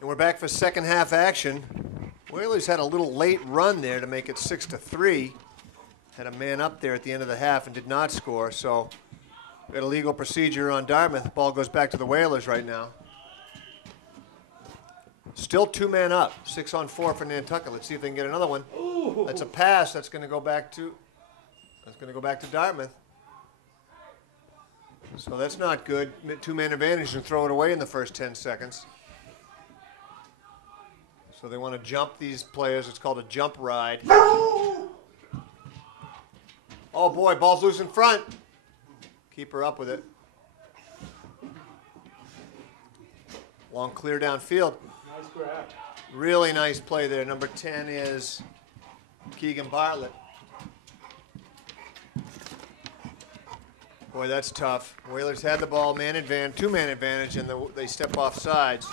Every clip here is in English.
And we're back for second half action. Whalers had a little late run there to make it 6-3. Had a man up there at the end of the half and did not score, so we had a legal procedure on Dartmouth. The ball goes back to the Whalers right now. Still 2-man up, 6-on-4 for Nantucket. Let's see if they can get another one. Ooh. That's a pass. That's going to go back to Dartmouth. So that's not good. 2-man advantage and throw it away in the first 10 seconds. So they want to jump these players. It's called a jump ride. Oh boy, ball's loose in front. Keep her up with it. Long clear downfield. Nice grab. Really nice play there. Number 10 is Keegan Bartlett. Boy, that's tough. Whalers had the ball, two-man advantage, and they step off sides.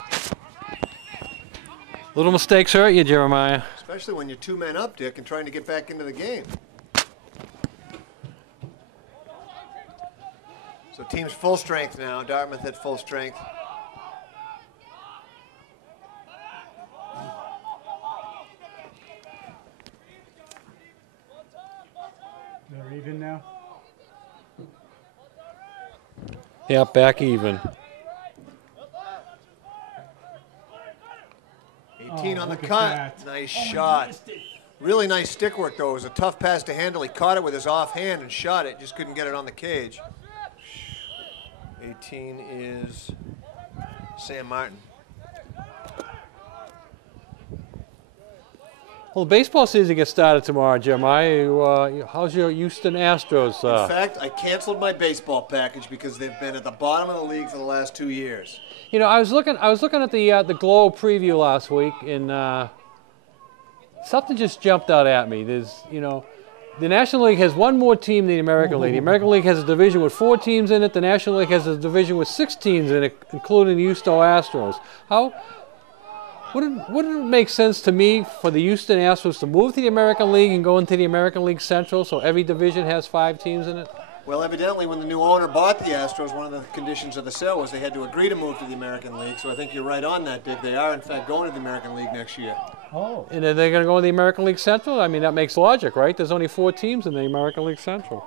Little mistakes hurt you, Jeremiah. Especially when you're 2 men up, Dick, and trying to get back into the game. So team's full strength now. Dartmouth at full strength. They're even now? Yeah, back even. 18 on the cut. Nice shot. Really nice stick work, though. It was a tough pass to handle. He caught it with his offhand and shot it. Just couldn't get it on the cage. 18 is Sam Martin. Well, the baseball season gets started tomorrow, Jeremiah. How's your Houston Astros? In fact, I canceled my baseball package because they've been at the bottom of the league for the last 2 years. You know, I was looking at the Globe preview last week, and something just jumped out at me. There's, you know, the National League has one more team than the American League. The American League has a division with 4 teams in it. The National League has a division with 6 teams in it, including the Houston Astros. Wouldn't it make sense to me for the Houston Astros to move to the American League and go into the American League Central so every division has 5 teams in it? Well, evidently, when the new owner bought the Astros, one of the conditions of the sale was they had to agree to move to the American League. So I think you're right on that, Dick. They are, in fact, going to the American League next year. Oh. And are they going to go in the American League Central? I mean, that makes logic, right? There's only 4 teams in the American League Central.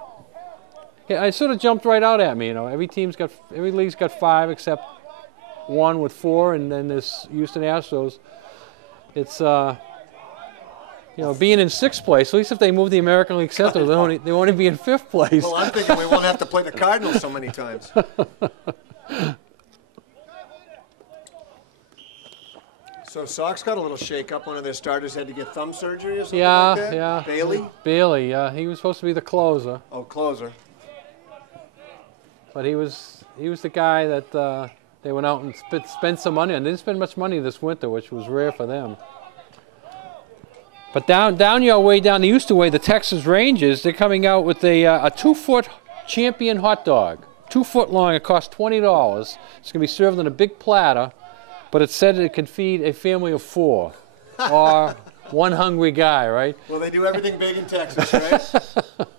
Yeah, it sort of jumped right out at me. You know, every league's got 5 except one with 4, and then this Houston Astros. It's you know, being in 6th place. At least if they move the American League Central, they won't be in 5th place. Well, I'm thinking we won't have to play the Cardinals so many times. So Sox got a little shake-up. One of their starters had to get thumb surgery or something like that? Yeah. Bailey? Bailey, he was supposed to be the closer. Oh, closer. But he was the guy that they went out and spent some money on. They didn't spend much money this winter, which was rare for them. But down your way, down the Houston way, the Texas Rangers, they're coming out with a 2-foot champion hot dog. 2 foot long. It costs $20. It's going to be served on a big platter, but it said it can feed a family of 4 or one hungry guy, right? Well, they do everything big in Texas, right?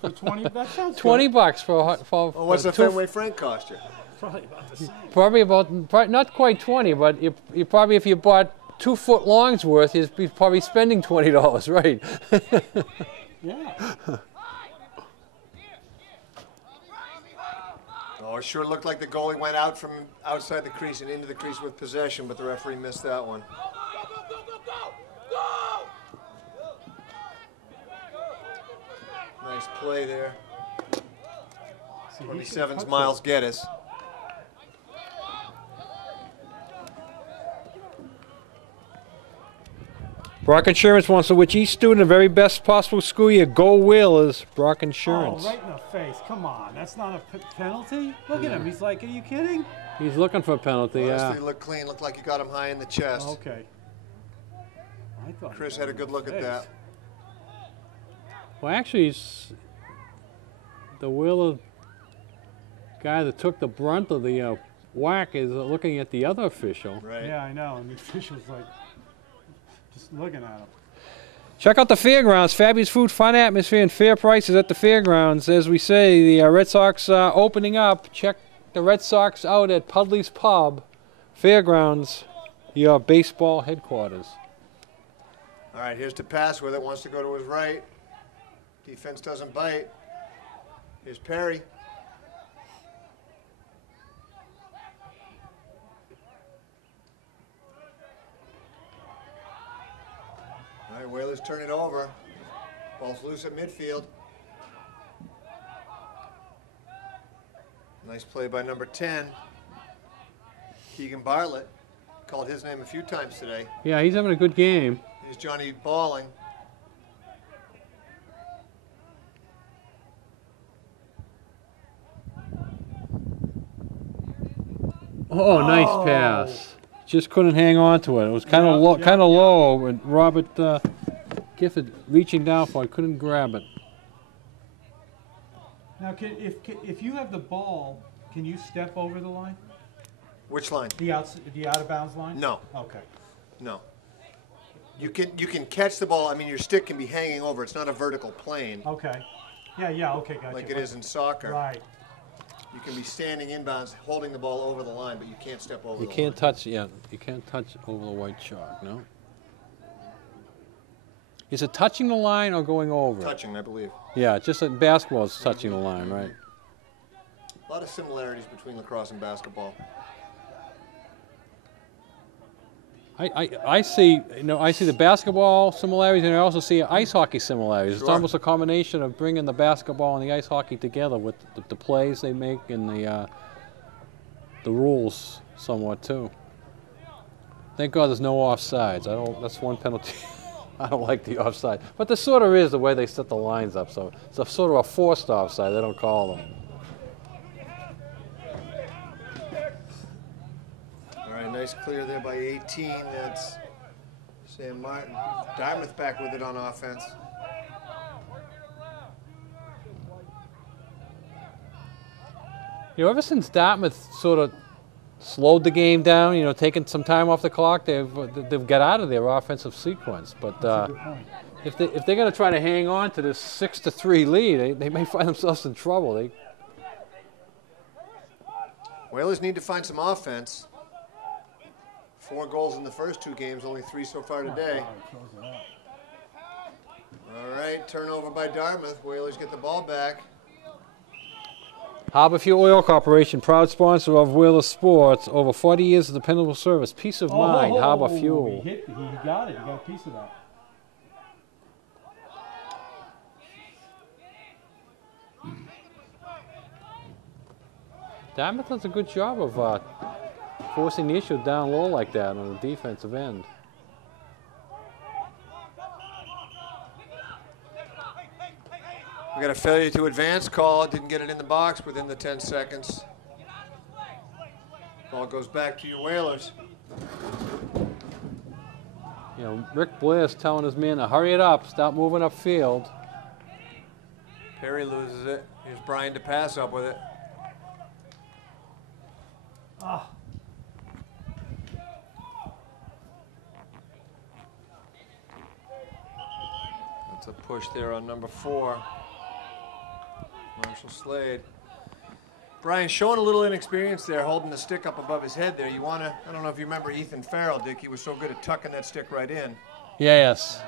For 20, that sounds $20 good. Well, what's the Fenway Frank cost you? Probably about the same. Probably not quite 20, but you probably, if you bought 2 foot longs worth, you'd be probably spending $20, right? Yeah. Oh, it sure looked like the goalie went out from outside the crease and into the crease with possession, but the referee missed that one. Nice play there. 27's Miles Geddes. Brock Insurance wants to wish each student the very best possible school year. Go Whalers, Brock Insurance. Oh, right in the face. Come on. That's not a penalty? Look at him. He's like, are you kidding? He's looking for a penalty, Honestly, he looked clean. Looked like you got him high in the chest. Okay. I thought Chris had a good look at that. Well, actually, the Wheeler guy that took the brunt of the whack is looking at the other official. Right. Yeah, I know. And the official's like, just looking at him. Check out the fairgrounds. Fabulous food, fun atmosphere, and fair prices at the fairgrounds. As we say, the Red Sox opening up. Check the Red Sox out at Pudley's Pub, Fairgrounds, your baseball headquarters. All right, here's to pass with it. Wants to go to his right. Defense doesn't bite. Here's Perry. All right, Whalers turn it over. Ball's loose at midfield. Nice play by number 10. Keegan Bartlett. Called his name a few times today. Yeah, he's having a good game. Here's Johnny Balling. Oh, nice pass. Just couldn't hang on to it. It was kind of low, and Robert Gifford reaching down for it, couldn't grab it. Now, if you have the ball, can you step over the line? Which line? The out of bounds line? No. Okay. No. You can catch the ball. I mean, your stick can be hanging over. It's not a vertical plane Okay. Yeah, okay, gotcha. like it is in soccer. Right. You can be standing inbounds, holding the ball over the line, but you can't step over You the can't line. touch, yeah, you can't touch over the white chalk, no? Is it touching the line or going over? Touching, I believe. Yeah, just like basketball is touching the line, right? A lot of similarities between lacrosse and basketball. I see, I see the basketball similarities, and I also see ice hockey similarities. It's Sure. almost a combination of bringing the basketball and the ice hockey together with the plays they make and the rules somewhat too. Thank God there's no offsides. That's one penalty. I don't like the offside, but there sort of is the way they set the lines up. So it's a sort of a forced offside. They don't call them. All right, nice clear there by 18. That's Sam Martin. Dartmouth back with it on offense. Ever since Dartmouth sort of slowed the game down, taking some time off the clock, they've got out of their offensive sequence. But That's a good point. if they're going to try to hang on to this 6-3 lead, they may find themselves in trouble. Whalers need to find some offense. 4 goals in the first 2 games, only 3 so far today. All right, turnover by Dartmouth. Whalers get the ball back. Harbor Fuel Oil Corporation, proud sponsor of Wheeler Sports. Over 40 years of dependable service. Peace of mind, Harbor Fuel. He got it. He got a piece of that. Dartmouth does a good job of forcing the issue down low like that on the defensive end. We got a failure to advance call. Didn't get it in the box within the 10 seconds. Ball goes back to your Whalers. Rick Blair's telling his men to hurry it up, stop moving upfield. Perry loses it. Here's Brian to pass up with it. Ah. That's a push there on number 4. Marshall Slade. Brian showing a little inexperience there, holding the stick up above his head there. You want to, I don't know if you remember Ethan Farrell, Dick. He was so good at tucking that stick right in. Yes.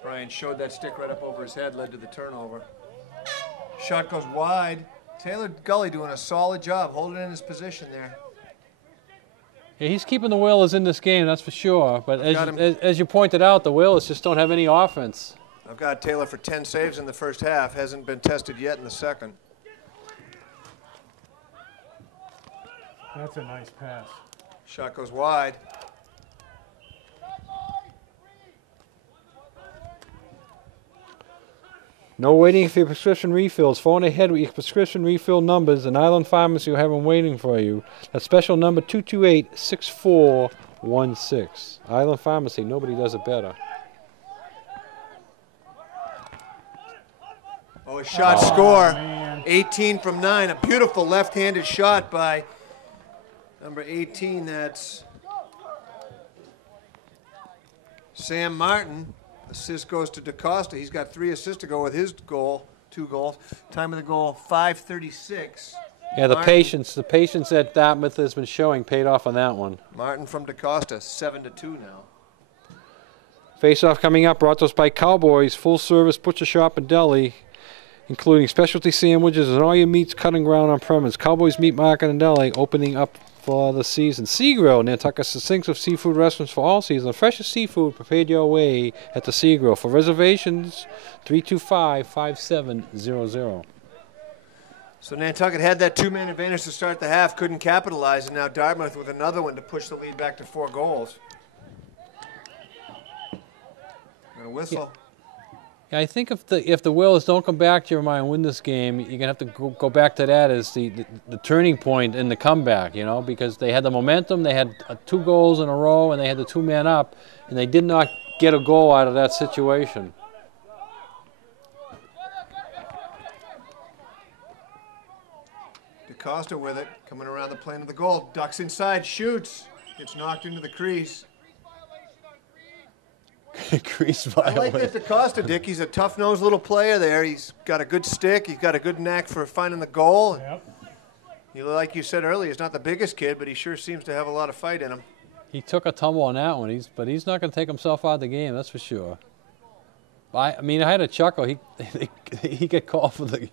Brian showed that stick right up over his head, led to the turnover. Shot goes wide. Taylor Gully doing a solid job holding in his position there. Yeah, he's keeping the Whalers in this game, that's for sure. But Got him. as you pointed out, the Whalers just don't have any offense. I've got Taylor for 10 saves in the first half. Hasn't been tested yet in the second. That's a nice pass. Shot goes wide. No waiting for your prescription refills. Phone ahead with your prescription refill numbers, and Island Pharmacy will have them waiting for you. That special number 228-6416. Island Pharmacy, nobody does it better. Oh, a shot score. Man. 18 from 9. A beautiful left-handed shot by number 18. That's Sam Martin. Assist goes to DaCosta. He's got 3 assists to go with his goal, 2 goals. Time of the goal, 5:36. Yeah, the Martin. patience that Dartmouth has been showing paid off on that one. Martin from DaCosta, 7-2 now. Face-off coming up, brought to us by Cowboys, full-service butcher shop and deli, including specialty sandwiches and all your meats cutting ground on premise. Cowboys Meat Market and Deli opening up for the season. Sea Grill, Nantucket's distinctive seafood restaurants for all seasons. The freshest seafood prepared your way at the Sea Grill. For reservations, 325-5700. So Nantucket had that two-man advantage to start the half, couldn't capitalize, and now Dartmouth with another one to push the lead back to 4 goals. Gonna whistle. Yeah, I think if the Whalers don't come back, Jeremiah, and win this game, you're gonna have to go back to that as the turning point in the comeback, you know, because they had the momentum, they had 2 goals in a row, and they had the 2-man up, and they did not get a goal out of that situation. DaCosta with it, coming around the plane of the goal, ducks inside, shoots, gets knocked into the crease. Crease I like violation. that DaCosta, Dick. He's a tough-nosed little player there. He's got a good stick. He's got a good knack for finding the goal. Yep. Like you said earlier, he's not the biggest kid, but he sure seems to have a lot of fight in him. He took a tumble on that one, but he's not going to take himself out of the game, that's for sure. I mean, I had a chuckle. He got called for the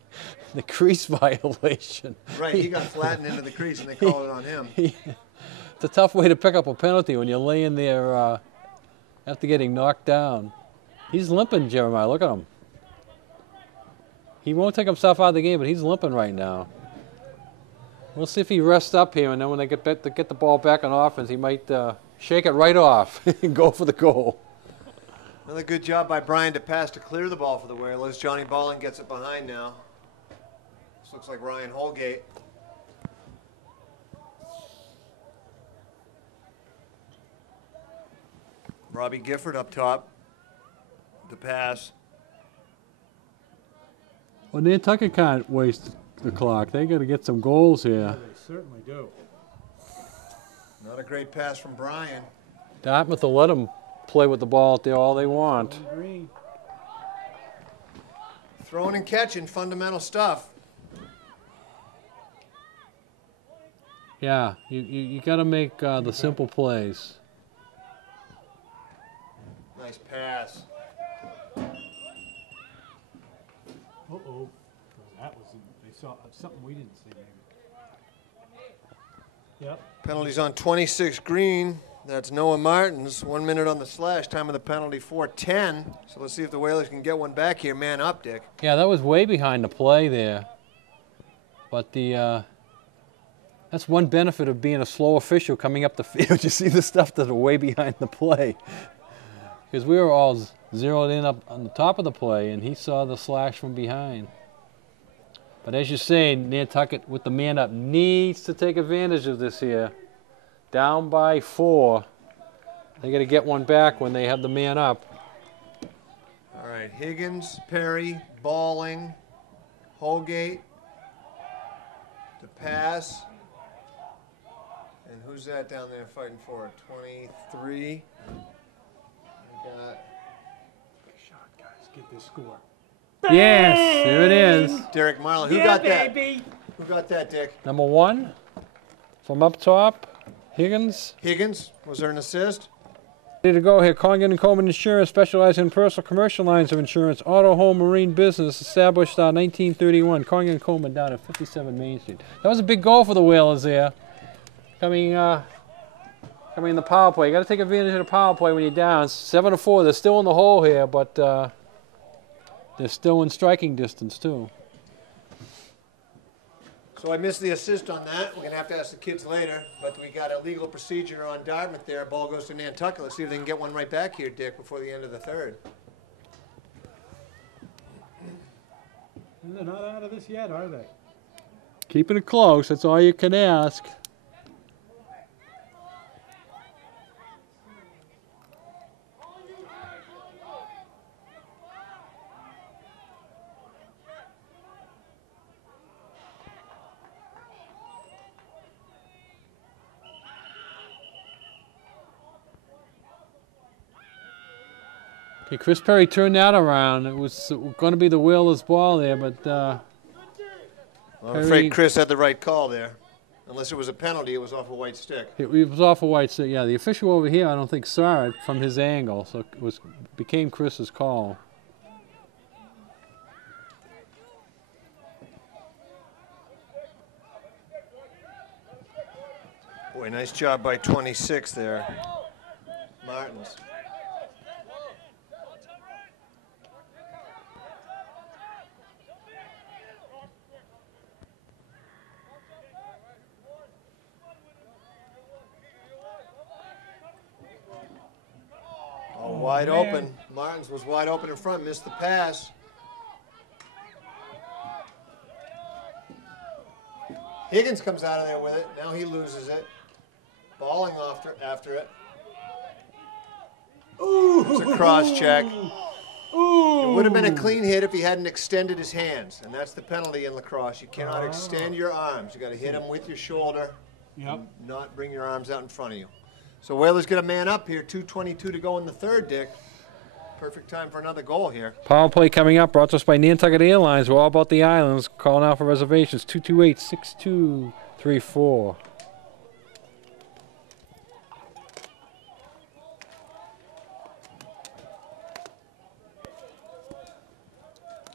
crease violation. Right, he got flattened into the crease, and they called it on him. It's a tough way to pick up a penalty when you're laying there after getting knocked down. He's limping, Jeremiah. Look at him. He won't take himself out of the game, but he's limping right now. We'll see if he rests up here, and then when they get the ball back on offense, he might shake it right off and go for the goal. Another good job by Brian to pass to clear the ball for the Whalers. Johnny Ballin gets it behind now. This looks like Ryan Holgate. Robbie Gifford up top. The pass. Well, Nantucket can't waste the clock. They got to get some goals here. They certainly do. Not a great pass from Brian. Dartmouth will let them play with the ball out there all they want. Green. Throwing and catching, fundamental stuff. Yeah, you got to make the simple plays. Nice pass. Uh-oh. That was, they saw something we didn't see, maybe. Yep. Penalties on 26 green. That's Noah Martins. 1 minute on the slash. Time of the penalty 4:10. So let's see if the Whalers can get one back here. Man up, Dick. Yeah, that was way behind the play there. But that's one benefit of being a slow official coming up the field. You see the stuff that are way behind the play. Because we were all zeroed in up on the top of the play, and he saw the slash from behind. But as you're saying, Nantucket with the man up needs to take advantage of this here. Down by 4. They got to get one back when they have the man up. All right, Higgins, Perry, Balling, Holgate, the pass. And who's that down there fighting for it? 23. We got Big shot, guys. Get this score. Yes, there it is. Derek Marlin. Who Yeah, got that? baby. Who got that, Dick? Number 1 from up top, Higgins. Higgins. Was there an assist? Ready to go here. Congan & Coleman Insurance, specializing in personal commercial lines of insurance, auto, home, marine business, established 1931. Congan & Coleman down at 57 Main Street. That was a big goal for the Whalers there. Coming in the power play. You got to take advantage of the power play when you're down. 7-4. They're still in the hole here, but they're still in striking distance too. So I missed the assist on that. We're going to have to ask the kids later. But we got a legal procedure on Dartmouth there. Ball goes to Nantucket. Let's see if they can get one right back here, Dick, before the end of the third. And they're not out of this yet, are they? Keeping it close. That's all you can ask. Okay, Chris Perry turned that around. It was going to be the Whalers' ball there, but Well, I'm afraid Chris had the right call there. Unless it was a penalty, it was off a white stick. It was off a white stick. Yeah, the official over here, I don't think saw it from his angle, so it became Chris's call. Boy, nice job by 26 there, Martins. Oh, wide open. Martins was wide open in front, missed the pass. Higgins comes out of there with it. Now he loses it. Balling after it. Ooh! It's a cross check. Ooh! It would have been a clean hit if he hadn't extended his hands, and that's the penalty in lacrosse. You cannot extend your arms. You got to hit him with your shoulder. Yep. Not bring your arms out in front of you. So Whalers get a man up here. 2:22 to go in the third, Dick. Perfect time for another goal here. Power play coming up, brought to us by Nantucket Airlines. We're all about the islands. Call now for reservations, 228-6234.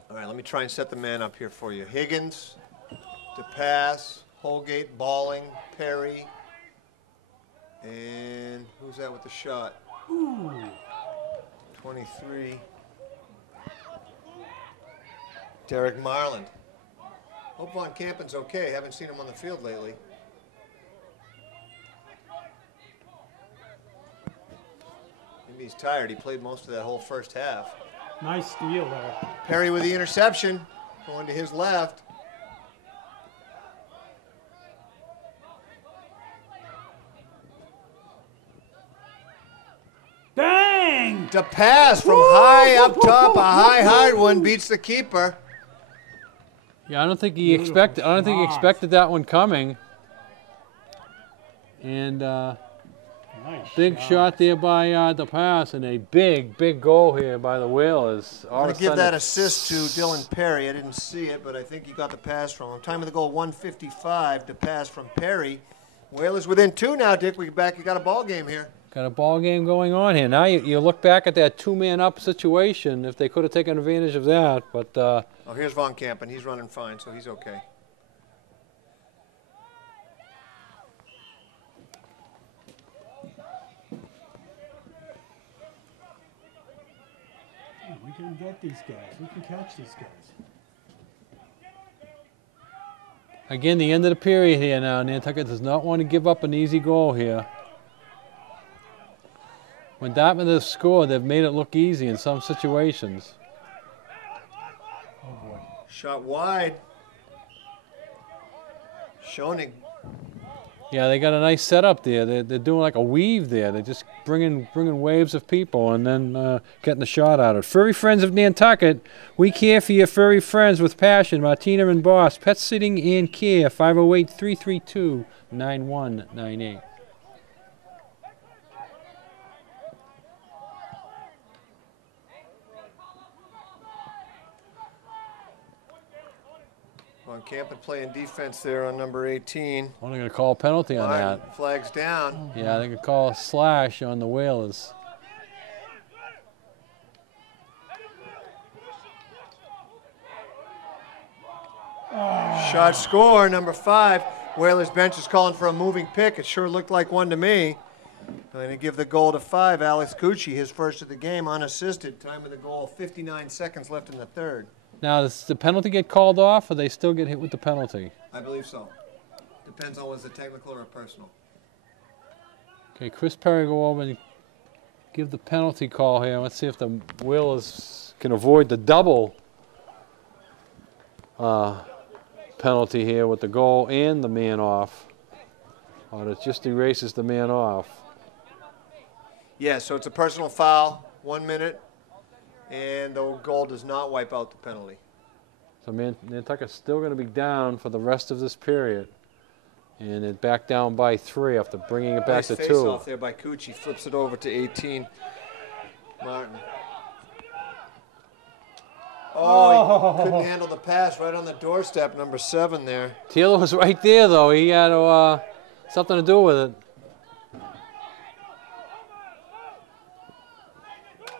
All right, let me try and set the man up here for you. Higgins to pass, Holgate, Balling, Perry, and who's that with the shot? Ooh. 23. Derek Marland. Hope Von Campen's okay. Haven't seen him on the field lately. Maybe he's tired. He played most of that whole first half. Nice steal there. Perry with the interception, going to his left. Dang! To pass from high up top, a high hard one beats the keeper. Yeah, I don't think he expected. I don't think he expected that one coming. And Nice big shot there by the pass, and a big goal here by the Whalers. I want to give that assist to Dylan Perry. I didn't see it, but I think he got the pass from him. Time of the goal, 1:55. The pass from Perry. Whalers within 2 now, Dick. We got a ball game here. Got a ball game going on here. Now you look back at that 2-man up situation, if they could have taken advantage of that. But oh, here's Von Campen. He's running fine, so he's okay. We can get these guys. We can catch these guys. again, the end of the period here now. Nantucket does not want to give up an easy goal here. When Dartmouth has scored, they've made it look easy in some situations. Oh boy. Shot wide. Schoening. Yeah, they got a nice setup there. They're doing like a weave there. They're just bringing waves of people and then getting the shot out of it. Furry Friends of Nantucket, we care for your furry friends with passion. Martina and Boss, Pet Sitting and Care, 508-332-9198. Von Campen playing defense there on number 18. Only going to call a penalty on that. Flags down. Yeah, they could call a slash on the Whalers. Shot score, number 5. Whalers bench is calling for a moving pick. It sure looked like one to me. Going to give the goal to 5. Alex Cucci, his first of the game, unassisted. Time of the goal, 59 seconds left in the third. Now, does the penalty get called off, or they still get hit with the penalty? I believe so. Depends on whether it's a technical or a personal. Okay, Chris Perry go over and give the penalty call here. Let's see if the Whalers can avoid the double penalty here with the goal and the man off. Or it just erases the man off. Yeah, so it's a personal foul, 1 minute, and the goal does not wipe out the penalty. So Nantucket's still going to be down for the rest of this period. And it back down by 3 after bringing it back Nice to face 2. off there by Cucci, flips it over to 18. Martin. Oh, he couldn't handle the pass right on the doorstep, number 7 there. Taylor was right there, though. He had something to do with it.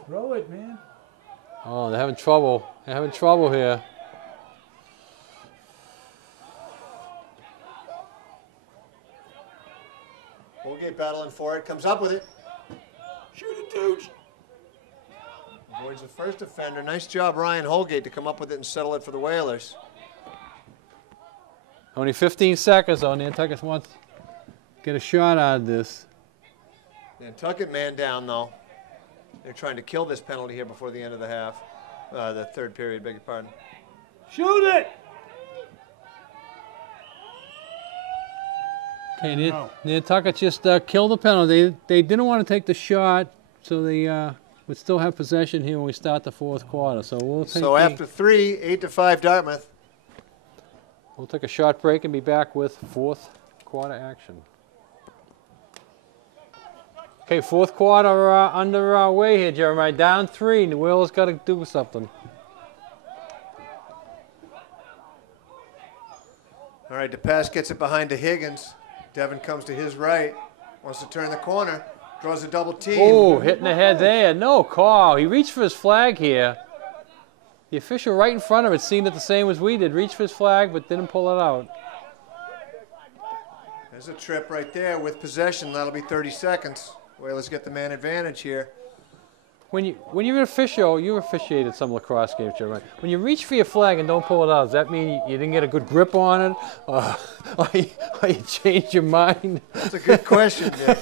Throw it, man. Oh, they're having trouble. They're having trouble here. Holgate battling for it, comes up with it. Shoot it, dudes. Avoids the first defender. Nice job, Ryan Holgate, to come up with it and settle it for the Whalers. Only 15 seconds, though. Nantucket wants to get a shot out of this. Nantucket man down, though. They're trying to kill this penalty here before the end of the half. The third period, beg your pardon. Shoot it! Okay, Nantucket just killed the penalty. They didn't want to take the shot, so they would still have possession here when we start the fourth quarter. So we'll take. So after 3, 8-5 Dartmouth. We'll take a short break and be back with fourth quarter action. Okay, fourth quarter under our way here, Jeremiah. Down 3, and the Whalers got to do something. All right, the pass gets it behind to Higgins. Devin comes to his right, wants to turn the corner, draws a double team. Oh, hitting the head there. No call. He reached for his flag here. The official right in front of it seen it the same as we did. Reached for his flag, but didn't pull it out. There's a trip right there with possession. That'll be 30 seconds. Well, let's get the man advantage here. When you're an official, you officiated some lacrosse games, Jeremiah. When you reach for your flag and don't pull it out, does that mean you didn't get a good grip on it, or you changed your mind? That's a good question, Jay.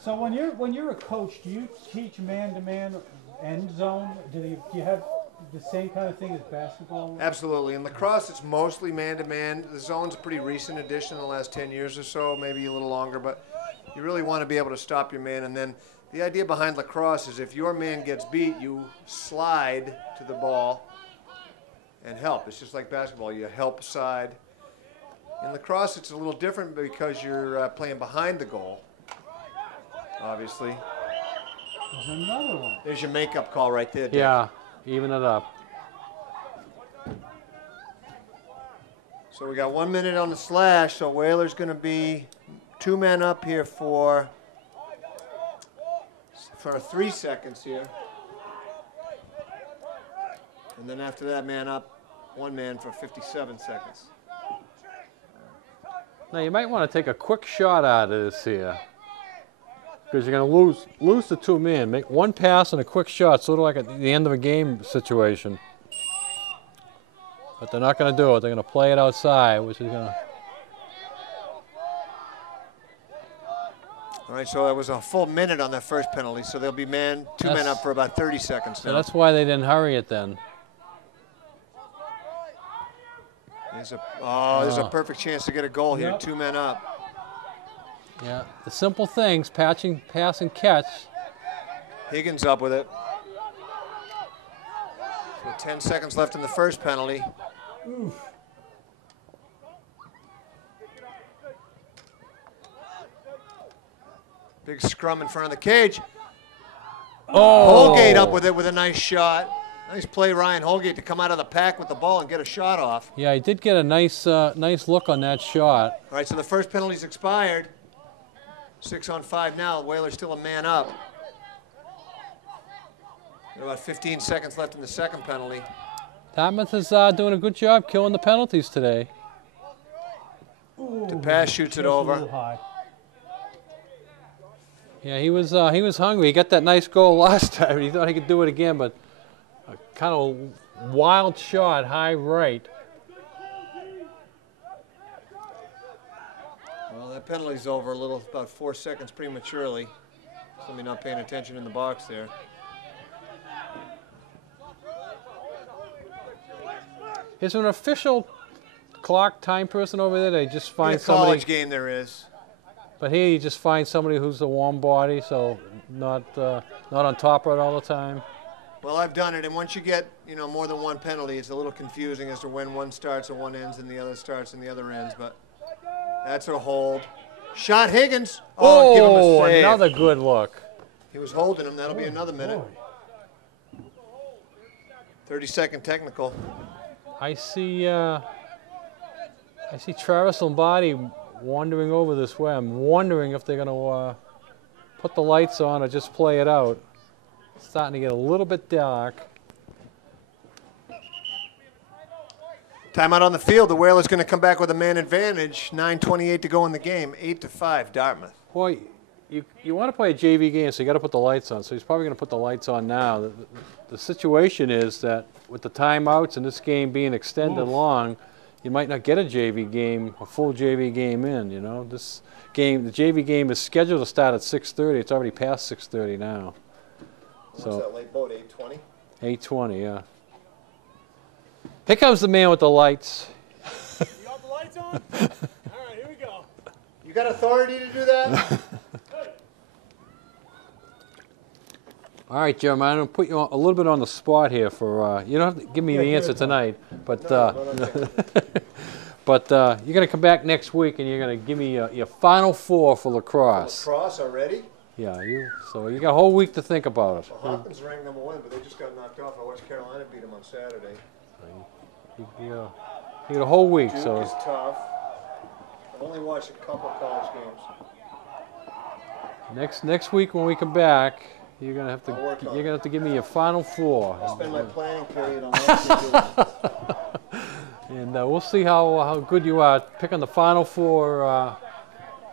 So when you're a coach, do you teach man-to-man end zone? Do you have the same kind of thing as basketball? Absolutely. In lacrosse, it's mostly man-to-man. The zone's a pretty recent addition in the last 10 years or so, maybe a little longer, but you really want to be able to stop your man. And then the idea behind lacrosse is if your man gets beat, you slide to the ball and help. It's just like basketball. You help side. In lacrosse, it's a little different because you're playing behind the goal, obviously. There's another one. There's your makeup call right there, Dick. Yeah, even it up. So we got 1 minute on the slash, so Whaler's going to be 2 men up here for 3 seconds here. And then after that, man up, 1 man for 57 seconds. Now you might want to take a quick shot out of this here, because you're going to lose the 2 men. Make 1 pass and a quick shot, sort of like at the end of a game situation. But they're not going to do it. They're going to play it outside, which is going to. All right, so that was a full minute on that first penalty, so there'll be 2 men up for about 30 seconds now. So that's why they didn't hurry it then. There's a perfect chance to get a goal here. Yep. 2 men up. Yeah, the simple things, patching, pass, and catch. Higgins up with it. So 10 seconds left in the first penalty. Oof. Big scrum in front of the cage. Oh! Holgate up with it with a nice shot. Nice play, Ryan Holgate, to come out of the pack with the ball and get a shot off. Yeah, he did get a nice look on that shot. All right, so the first penalty's expired. 6 on 5 now. Whaler's still a man up. Got about 15 seconds left in the second penalty. Dartmouth is doing a good job killing the penalties today. The pass shoots it over. Yeah, he was hungry. He got that nice goal last time. He thought he could do it again, but a kind of wild shot, high right. Well, that penalty's over about 4 seconds prematurely. Somebody not paying attention in the box there. Is there an official clock time person over there? They just find In a somebody. college game there is. But here you just find somebody who's a warm body, so not on top of it all the time. Well, I've done it, and once you get more than 1 penalty, it's a little confusing as to when one starts and one ends and the other starts and the other ends. But that's a hold. Shot Higgins. Oh, give him a save. Another good look. He was holding him. That'll be another minute. 30-second technical. I see Travis Lombardi wandering over this way. I'm wondering if they're going to put the lights on or just play it out. It's starting to get a little bit dark. Timeout on the field. The Whalers going to come back with a man advantage. 9:28 to go in the game. 8-5, Dartmouth. Boy, you want to play a JV game, so you got to put the lights on. So he's probably going to put the lights on now. The situation is that with the timeouts and this game being extended long, you might not get a JV game, a full JV game in. You know, this game, the JV game is scheduled to start at 6:30. It's already past 6:30 now. What's that late boat? 8:20. 8:20, yeah. Here comes the man with the lights. You got the lights on? All right, here we go. You got authority to do that? All right, Jeremiah, I'm going to put you a little bit on the spot here for, you don't have to give me the answer tonight, but but you're going to come back next week and you're going to give me your Final Four for lacrosse. Lacrosse already? Yeah, so you got a whole week to think about it. Well, Hopkins ranked #1, but they just got knocked off. I watched Carolina beat them on Saturday. You got a whole week, Duke so. is tough. I've only watched a couple college games. Next week when we come back, you're gonna have I'll to give me your Final Four. I spend my planning period on that. And we'll see how good you are picking the Final Four.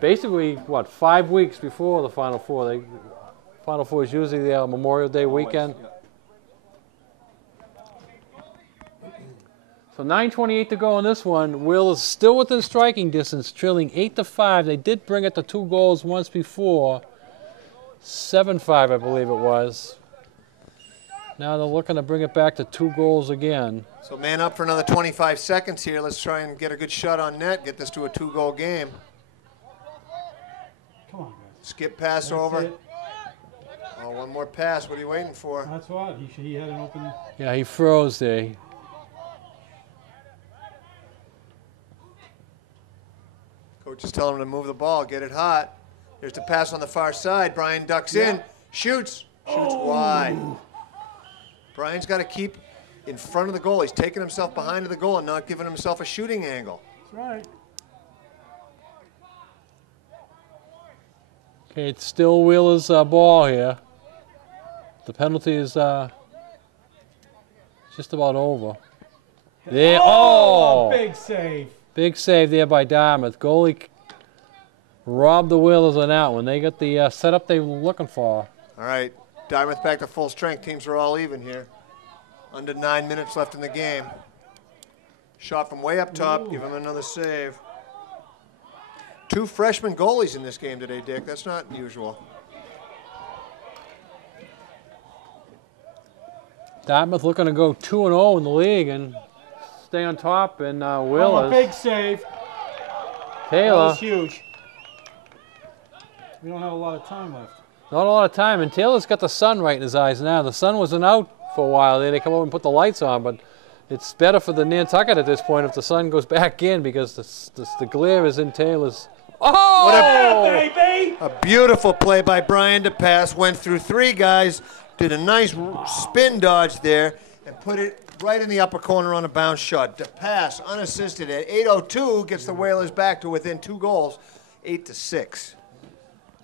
Basically, what, 5 weeks before the Final Four? Final Four is usually the Memorial Day weekend. Yeah. So 9:28 to go in this one. Will is still within striking distance, trailing 8-5. They did bring it to 2 goals once before. 7-5, I believe it was. Now they're looking to bring it back to 2 goals again. So man up for another 25 seconds here. Let's try and get a good shot on net, get this to a 2-goal game. Come on, guys. Skip pass That's over. it. Oh, one more pass. What are you waiting for? That's what. He had an open. Yeah, he froze there. Coach is telling him to move the ball, get it hot. There's the pass on the far side. Brian ducks in, shoots wide. Brian's got to keep in front of the goal. He's taking himself behind the goal and not giving himself a shooting angle. That's right. Okay, it's still Wheeler's ball here. The penalty is just about over. There, oh! Big save. Big save there by Dartmouth. Goalie robbed the Whalers on that one. They got the setup they were looking for. All right, Dartmouth back to full strength. Teams are all even here. Under 9 minutes left in the game. Shot from way up top. Give him another save. 2 freshman goalies in this game today, Dick. That's not usual. Dartmouth looking to go 2-0 in the league and stay on top. And Oh, Whalers. big save. That Taylor. was huge. We don't have a lot of time left. Not a lot of time, and Taylor's got the sun right in his eyes now. The sun wasn't out for a while there. They come over and put the lights on, but it's better for the Nantucket at this point if the sun goes back in because the glare is in Taylor's. Oh! What Baby! a beautiful play by Brian to pass. Went through 3 guys, did a nice spin dodge there, and put it right in the upper corner on a bounce shot. To pass, unassisted at 8:02, gets the Whalers back to within 2 goals, 8-6.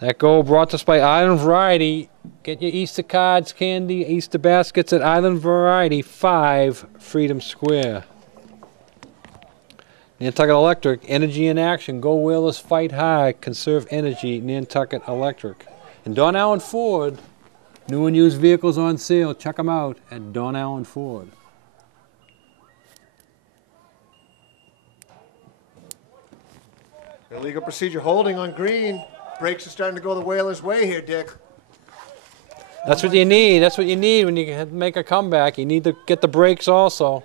That goal brought to us by Island Variety. Get your Easter cards, candy, Easter baskets at Island Variety, 5 Freedom Square. Nantucket Electric, energy in action. Go Whalers, fight hard, conserve energy, Nantucket Electric. And Don Allen Ford, new and used vehicles on sale. Check them out at Don Allen Ford. Illegal procedure holding on green. Breaks are starting to go the Whalers' way here, Dick. That's what you need. That's what you need when you make a comeback. You need to get the breaks also.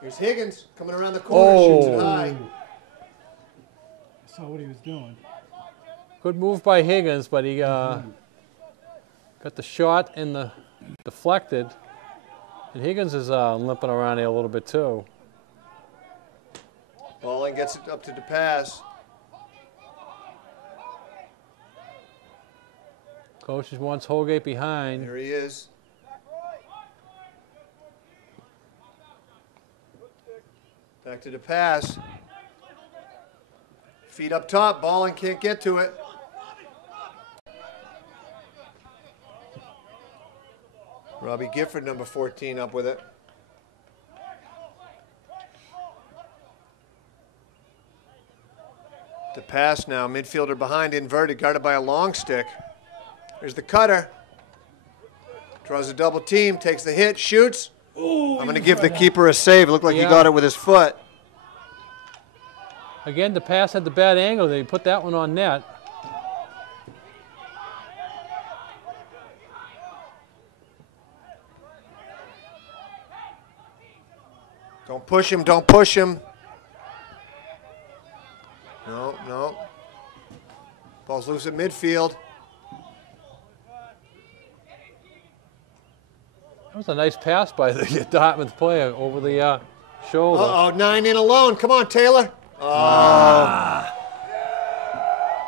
Here's Higgins coming around the corner, shoots it Oh. high. I saw what he was doing. Good move by Higgins, but he got the shot and the deflected. And Higgins is limping around here a little bit too. Ball Balling gets it up to the pass. Coach just wants Holgate behind. Here he is. Back to the pass. Feet up top. Balling can't get to it. Robbie Gifford, number 14, up with it. The pass now. Midfielder behind, inverted, guarded by a long stick. Here's the cutter. Draws a double team, takes the hit, shoots. I'm going to give the keeper a save. It looked like he got it with his foot. Again, the pass had the bad angle. They put that one on net. Don't push him, don't push him. No, no. Ball's loose at midfield. That was a nice pass by the Dartmouth player over the shoulder. Uh-oh, 9 in alone. Come on, Taylor. Oh.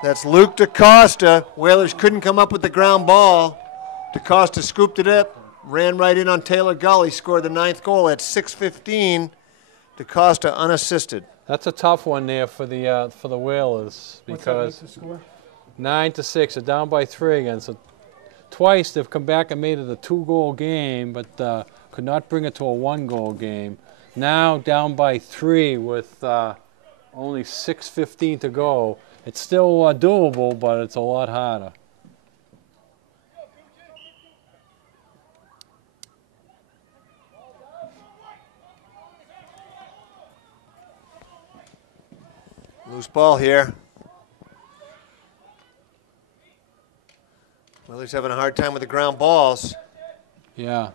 That's Luke DaCosta. Whalers couldn't come up with the ground ball. DaCosta scooped it up, ran right in on Taylor Gully, scored the 9th goal at 6:15. DaCosta unassisted. That's a tough one there for the Whalers because What's that score? 9-6. They're down by 3 again. So twice they've come back and made it a 2-goal game, but could not bring it to a 1-goal game. Now down by 3 with only 6:15 to go. It's still doable, but it's a lot harder. Loose ball here. Whalers having a hard time with the ground balls. Yeah.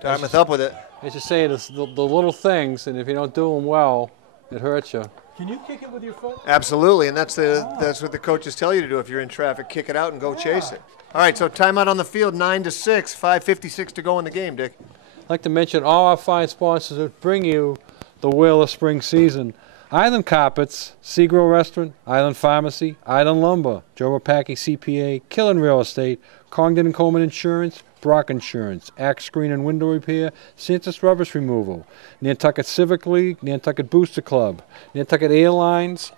Dartmouth up with it. As you say, it's the little things, and if you don't do them well, it hurts you. Can you kick it with your foot? Absolutely, and that's what the coaches tell you to do if you're in traffic. Kick it out and go chase it. All right, so timeout on the field, 9-6, 5:56 to go in the game, Dick. I'd like to mention all our fine sponsors that bring you the Whaler spring season. Island Carpets, Seagrow Restaurant, Island Pharmacy, Island Lumber, Joe Rapaki CPA, Killen Real Estate, Congdon and Coleman Insurance, Brock Insurance, Axe Screen and Window Repair, Santa's Rubbish Removal, Nantucket Civic League, Nantucket Booster Club, Nantucket Airlines,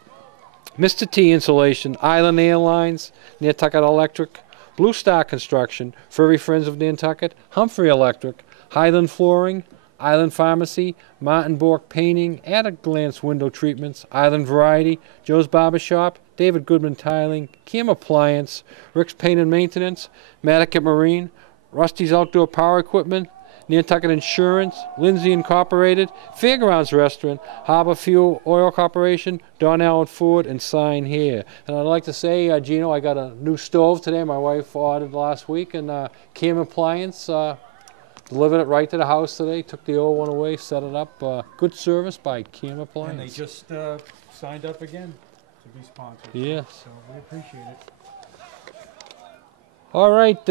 Mr. T Insulation, Island Airlines, Nantucket Electric, Blue Star Construction, Furry Friends of Nantucket, Humphrey Electric, Highland Flooring, Island Pharmacy, Martin Bork Painting, At a Glance Window Treatments, Island Variety, Joe's Barbershop, David Goodman Tiling, Cam Appliance, Rick's Paint and Maintenance, Matticat Marine, Rusty's Outdoor Power Equipment, Nantucket Insurance, Lindsay Incorporated, Fairgrounds Restaurant, Harbor Fuel Oil Corporation, Don Allen Ford, and Sign Here. And I'd like to say, Gino, I got a new stove today. My wife ordered last week, and Cam Appliance delivered it right to the house today. Took the old one away, set it up. Good service by Cam Appliance. And they just signed up again to be sponsors. Yes. So we appreciate it. All right.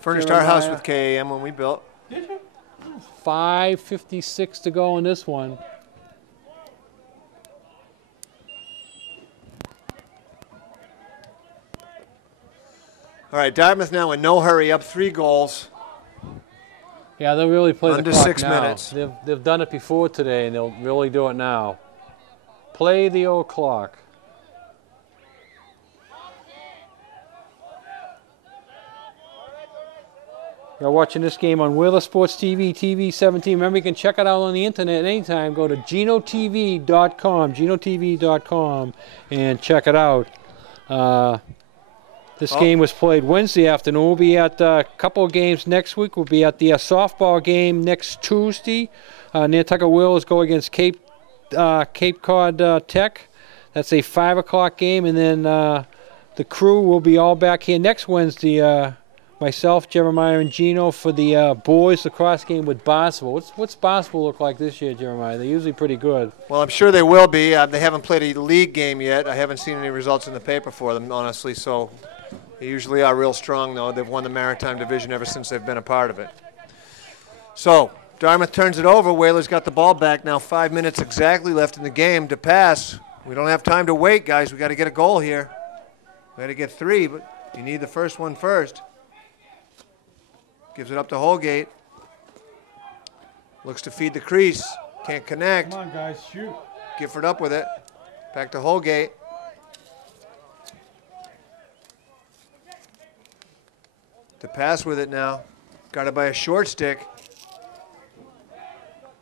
Furnished our house with KAM when we built. Did you? 5:56 to go in this one. All right, Dartmouth now in no hurry, up 3 goals. Yeah, they'll really play Under the clock 6 now. minutes. They've done it before today, and they'll really do it now. Play the old clock. You're watching this game on Whaler Sports TV, TV 17. Remember, you can check it out on the internet anytime. Go to GinoTV.com, GinoTV.com, and check it out. This game was played Wednesday afternoon. We'll be at a couple of games next week. We'll be at the softball game next Tuesday. Nantucket Whalers go against Cape Cod Tech. That's a 5 o'clock game, and then the crew will be all back here next Wednesday. Myself, Jeremiah, and Gino for the boys lacrosse game with Barnstable. What's Barnstable look like this year, Jeremiah? They're usually pretty good. Well, I'm sure they will be. They haven't played a league game yet. I haven't seen any results in the paper for them, honestly, so they usually are real strong, though. They've won the Maritime Division ever since they've been a part of it. So, Dartmouth turns it over. Whalers got the ball back now. 5 minutes exactly left in the game to pass. We don't have time to wait, guys. We got to get a goal here. We got to get 3, but you need the first one first. Gives it up to Holgate. Looks to feed the crease. Can't connect. Come on, guys, shoot. Gifford up with it. Back to Holgate. To pass with it now. Got it by a short stick.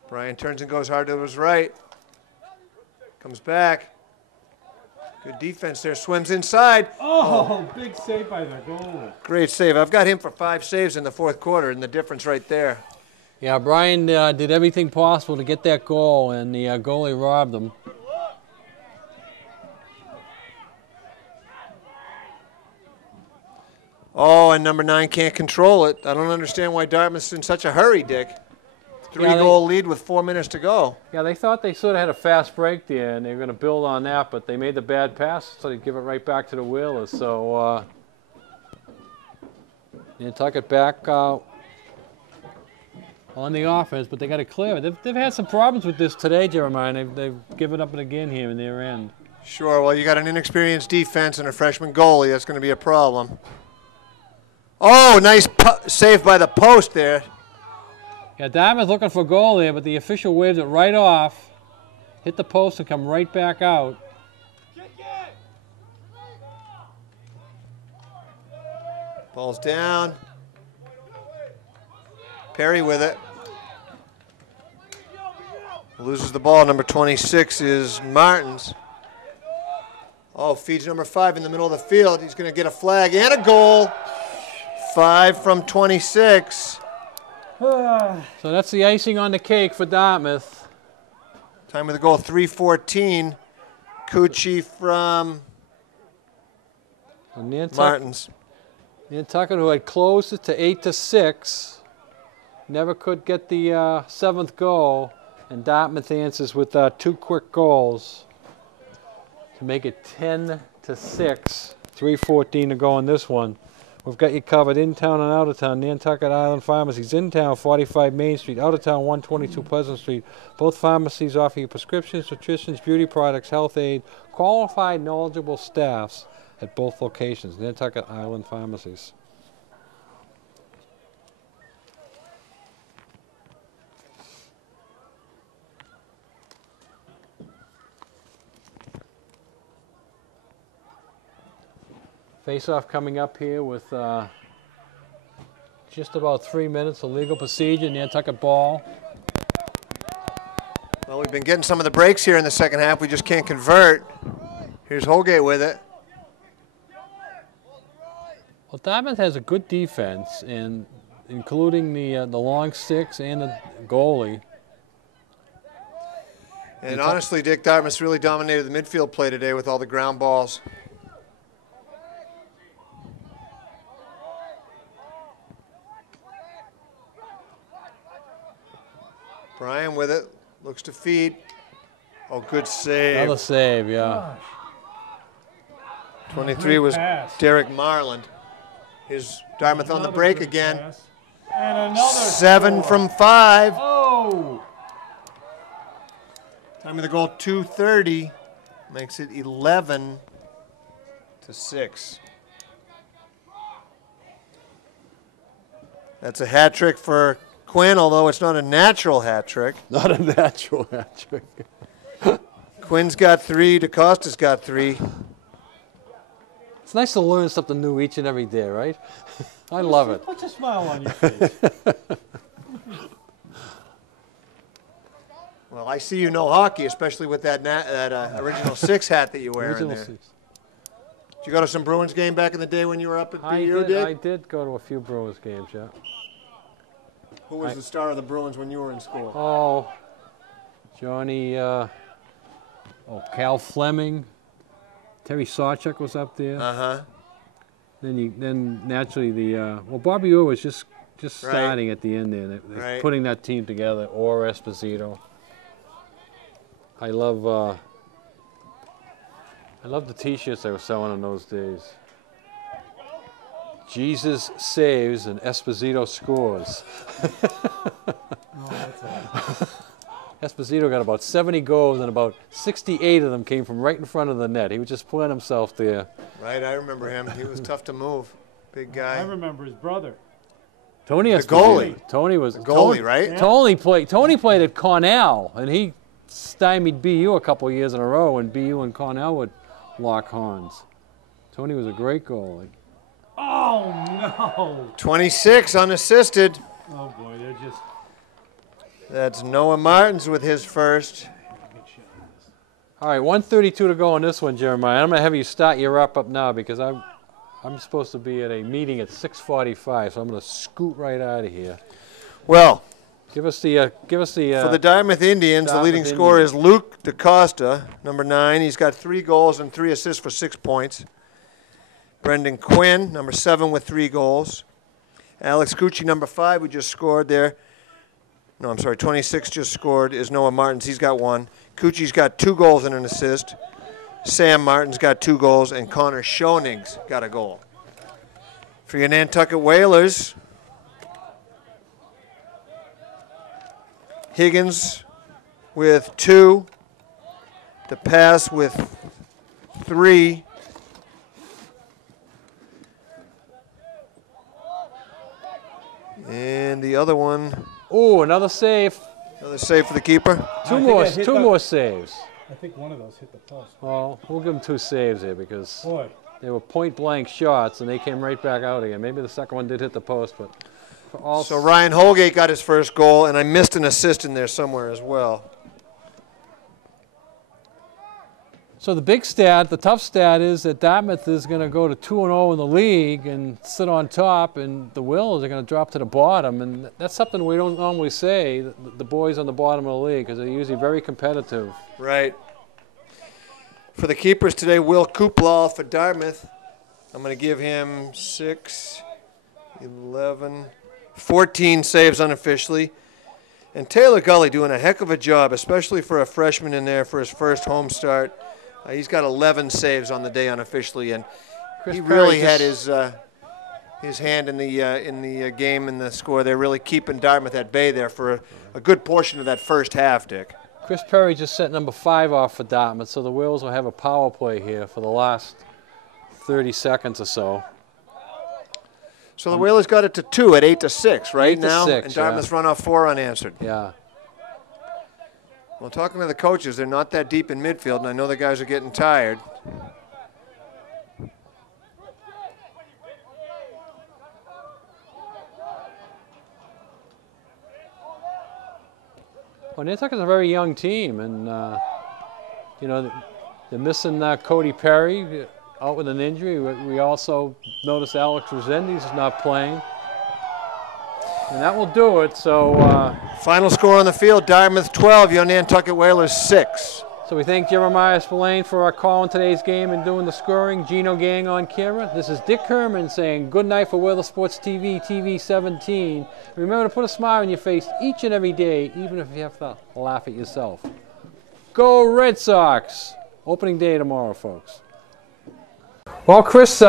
Brian turns and goes hard to his right. Comes back. Good defense there. Swims inside. Oh, big save by the goalie. Great save. I've got him for 5 saves in the 4th quarter, and the difference right there. Yeah, Brian did everything possible to get that goal, and the goalie robbed him. Oh, and number 9 can't control it. I don't understand why Dartmouth's in such a hurry, Dick. 3-goal lead with 4 minutes to go. Yeah, they thought they sort of had a fast break there, and they were going to build on that, but they made the bad pass, so they give it right back to the Whalers. So Nantucket back on the offense, but they got to clear it. They've had some problems with this today, Jeremiah. They've given up it again here in their end. Sure, well, you got an inexperienced defense and a freshman goalie. That's going to be a problem. Oh, nice save by the post there. Yeah, Dartmouth looking for a goal there, but the official waved it right off, hit the post and come right back out. Ball's down. Perry with it. Loses the ball. Number 26 is Martins. Oh, feeds number 5 in the middle of the field. He's going to get a flag and a goal. 5 from 26. So that's the icing on the cake for Dartmouth. Time of the goal, 3:14. Cucci from Martins. Nantucket, who had closed it to 8-6, never could get the 7th goal, and Dartmouth answers with 2 quick goals to make it 10-6. 3:14 to go in this one. We've got you covered in town and out of town. Nantucket Island Pharmacies, in town 45 Main Street, out of town 122 Pleasant Street. Both pharmacies offer you prescriptions, nutritions, beauty products, health aid, qualified, knowledgeable staffs at both locations. Nantucket Island Pharmacies. Face-off coming up here with just about 3 minutes of legal procedure. Nantucket ball. Well, we've been getting some of the breaks here in the second half. We just can't convert. Here's Holgate with it. Well, Dartmouth has a good defense, and including the long sticks and the goalie. And honestly, Dick, Dartmouth's really dominated the midfield play today with all the ground balls. Brian with it, looks to feed. Oh, good save. Another save, yeah. 23 was Derek Marland. Here's Dartmouth on the break again. And another 7 from 5. Oh! Time of the goal, 2:30. Makes it 11-6. That's a hat trick for Quinn, although it's not a natural hat trick. Not a natural hat trick. Quinn's got 3, DaCosta's got 3. It's nice to learn something new each and every day, right? I love it. Put a smile on your face. Well, I see you know hockey, especially with that original 6 hat that you're wearing Original there. 6. Did you go to some Bruins game back in the day when you were up at BU, I did go to a few Bruins games, yeah. Who was the star of the Bruins when you were in school? Oh, Johnny, Cal Fleming, Terry Sawchuk was up there. Uh-huh. Then naturally Bobby Orr was just starting at the end there. They're putting that team together. Orr, Esposito. I love the T-shirts they were selling in those days. Jesus saves and Esposito scores. Oh, Esposito got about 70 goals, and about 68 of them came from right in front of the net. He would just plant himself there. Right, I remember him. He was tough to move. Big guy. I remember his brother. Tony The Esposito. goalie. Tony was The goalie, right? Yeah. Tony played at Cornell, and he stymied BU a couple of years in a row when BU and Cornell would lock horns. Tony was a great goalie. Oh, no. 26 unassisted. Oh, boy, they're just... That's Noah Martins with his first. All right, 1:32 to go on this one, Jeremiah. I'm going to have you start your wrap-up now because I'm supposed to be at a meeting at 6:45, so I'm going to scoot right out of here. Well, Give us the for the Dartmouth Indians, the leading scorer is Luke DaCosta, number 9. He's got 3 goals and 3 assists for 6 points. Brendan Quinn, number 7, with 3 goals. Alex Cucci, number 5, who just scored there. No, I'm sorry, 26 just scored, is Noah Martins. He's got 1. Cucci's got 2 goals and an assist. Sam Martin's got 2 goals, and Connor Schoening's got a goal. For your Nantucket Whalers, Higgins with 2. The pass with 3. And the other one, Oh, another save. another save for the keeper. Two more saves. I think one of those hit the post. Well, we'll give them 2 saves here because Boy. they were point-blank shots and they came right back out again. Maybe the second one did hit the post, but for all So Ryan Holgate got his first goal, and I missed an assist in there somewhere as well. So the big stat, the tough stat is that Dartmouth is going to go to 2-0 in the league and sit on top, and the Wills are going to drop to the bottom. And that's something we don't normally say, the boys on the bottom of the league, because they're usually very competitive. Right. For the keepers today, Will Kuplal for Dartmouth. I'm going to give him 6, 11, 14 saves unofficially. And Taylor Gully doing a heck of a job, especially for a freshman in there for his first home start. He's got 11 saves on the day unofficially, and he really had his hand in the game and the score. They're really keeping Dartmouth at bay there for a good portion of that first half, Dick. Chris Perry just sent number 5 off for Dartmouth, so the Wills will have a power play here for the last 30 seconds or so. So the Whalers got it to 2 at 8-6 right 8-6, now, and Dartmouth's run off 4 unanswered. Yeah. Well, talking to the coaches, they're not that deep in midfield, and I know the guys are getting tired. Well, Nantucket's a very young team, and you know they're missing Cody Perry out with an injury. We also noticed Alex Resendiz is not playing, and that will do it. So Final score on the field: Dartmouth 12, your Nantucket Whalers 6. So we thank Jeremiah Spillane for our call in today's game and doing the scoring. Gino Gang on camera. This is Dick Herman saying good night for Whaler Sports TV, TV 17. Remember to put a smile on your face each and every day, even if you have to laugh at yourself. Go Red Sox! Opening day tomorrow, folks. Well, Chris...